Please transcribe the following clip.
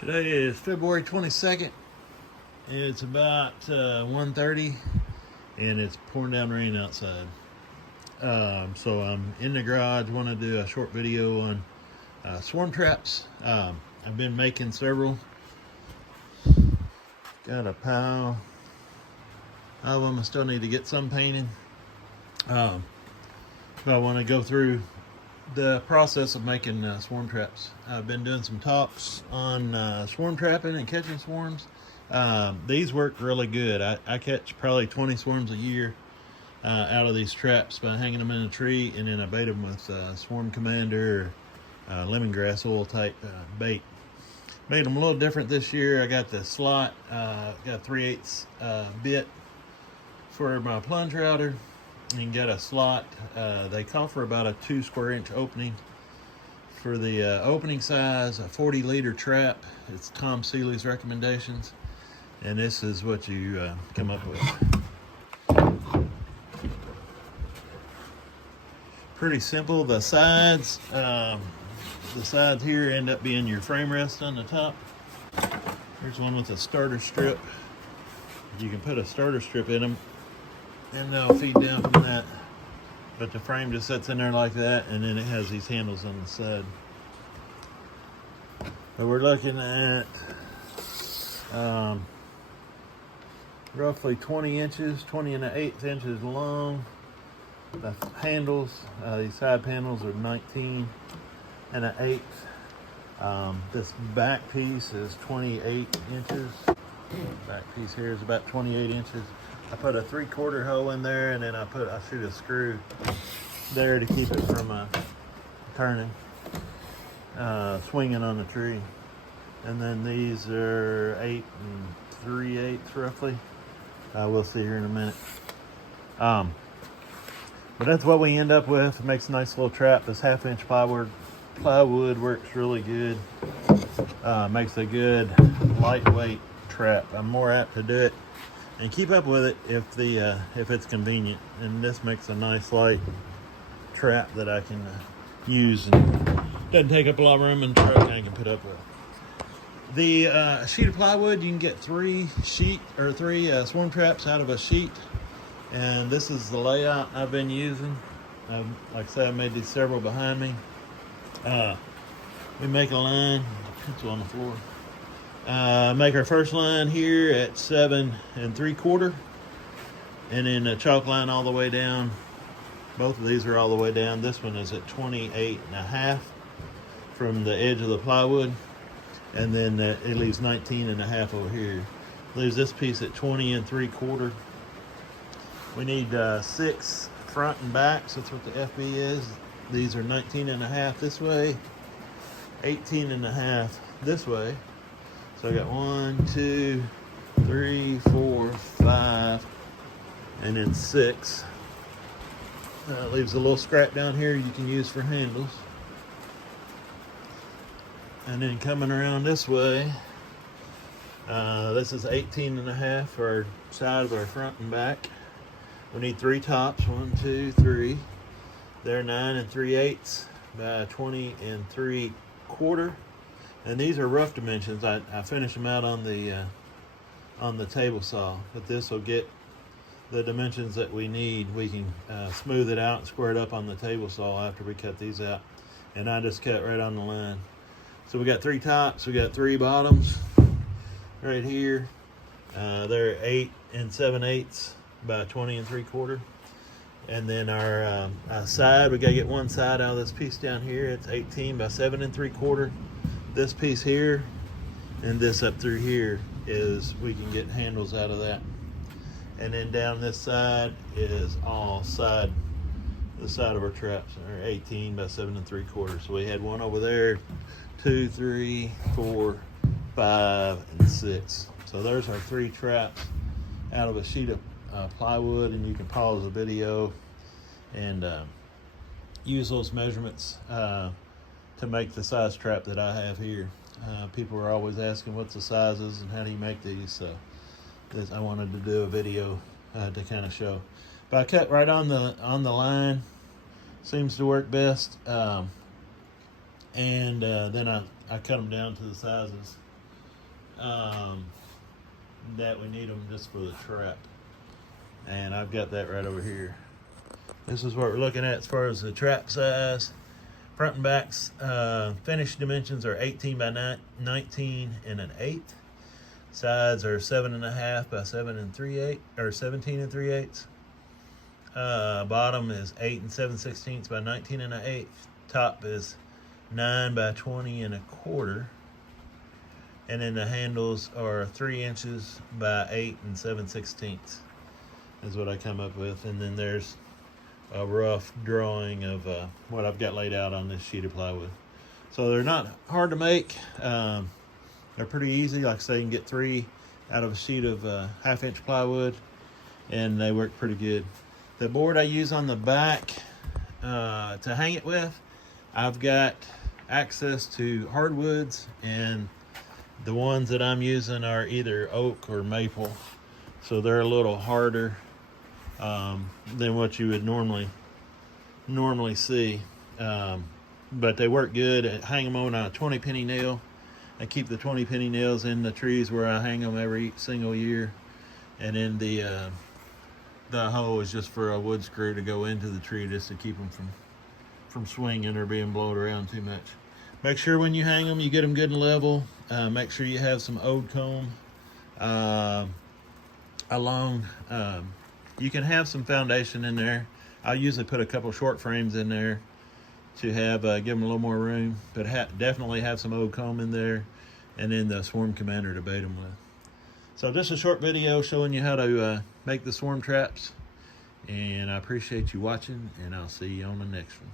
Today is February 22nd. It's about 1:30 and it's pouring down rain outside. So I'm in the garage. Want to do a short video on swarm traps. I've been making several. Got a pile of them. I still need to get some painted. But I want to go through the process of making swarm traps. I've been doing some talks on swarm trapping and catching swarms. These work really good. I catch probably 20 swarms a year out of these traps by hanging them in a tree, and then I bait them with Swarm Commander or lemongrass oil type bait. Made them a little different this year. I got the slot, got 3/8 bit for my plunge router, and got a slot. They call for about a 2 square inch opening for the opening size, a 40-liter trap. It's Tom Seeley's recommendations, and this is what you come up with. Pretty simple. The sides here end up being your frame rest on the top. Here's one with a starter strip. You can put a starter strip in them and they'll feed down from that, but the frame just sits in there like that, and then it has these handles on the side. But we're looking at roughly 20 inches, 20 1/8 inches long. The handles, these side panels are 19 1/8. This back piece is 28 inches. Back piece here is about 28 inches. I put a 3/4 hole in there, and then I shoot a screw there to keep it from turning, swinging on the tree. And then these are 8 3/8 roughly. We'll see here in a minute. But that's what we end up with. It makes a nice little trap. This 1/2 inch plywood works really good. Makes a good lightweight trap. I'm more apt to do it and keep up with it if it's convenient. And this makes a nice light trap that I can use, and doesn't take up a lot of room in the truck, and I can put up with. The sheet of plywood, you can get 3 swarm traps out of a sheet, and this is the layout I've been using. Like I said, I made these several behind me. We make a line. Pencil on the floor. Make our first line here at 7 3/4, and then a chalk line all the way down. Both of these are all the way down. This one is at 28 1/2 from the edge of the plywood, and then it leaves 19 1/2 over here. Leaves this piece at 20 3/4. We need 6 front and backs. That's what the FB is. These are 19 1/2 this way, 18 1/2 this way. So I got 1, 2, 3, 4, 5, and then 6. Leaves a little scrap down here you can use for handles. And then coming around this way, this is 18 1/2 for our side of our front and back. We need 3 tops, 1, 2, 3. They're 9 3/8 by 20 3/4. And these are rough dimensions. I finished them out on the table saw, but this will get the dimensions that we need. We can smooth it out and square it up on the table saw after we cut these out. And I just cut right on the line. So we got 3 tops, we got 3 bottoms right here. They're 8 7/8 by 20 3/4. And then our side, we gotta get one side out of this piece down here. It's 18 by 7 3/4. This piece here and this up through here is, we can get handles out of that. And then down this side is all the side of our traps are 18 by 7 3/4. So we had one over there, 2, 3, 4, 5, and 6. So there's our 3 traps out of a sheet of plywood, and you can pause the video and use those measurements to make the size trap that I have here. People are always asking what's the sizes and how do you make these, so I wanted to do a video to kind of show. But I cut right on the line, seems to work best. And then I cut them down to the sizes that we need them just for the trap. And I've got that right over here. This is what we're looking at as far as the trap size. Front and back's finished dimensions are 18 by 19 and an 1/8. Sides are 7.5 by 7 or 17 and 3/8. Bottom is 8 and 7/16 by 19 and an 1/8. Top is 9 by 20 and a 1/4. And then the handles are 3 inches by 8 and 7/16 is what I come up with. And then there's a rough drawing of what I've got laid out on this sheet of plywood. So they're not hard to make. They're pretty easy. Like I say, you can get 3 out of a sheet of 1/2 inch plywood, and they work pretty good. The board I use on the back to hang it with, I've got access to hardwoods, and the ones that I'm using are either oak or maple, so they're a little harder than what you would normally see, but they work good. Hang them on a 20 penny nail. I keep the 20 penny nails in the trees where I hang them every single year, and then the hoe is just for a wood screw to go into the tree, just to keep them from swinging or being blown around too much. Make sure when you hang them, you get them good and level. Make sure you have some old comb along. You can have some foundation in there. I usually put a couple short frames in there to have give them a little more room, but definitely have some old comb in there, and then the swarm commander to bait them with. So just a short video showing you how to make the swarm traps, and I appreciate you watching, and I'll see you on the next one.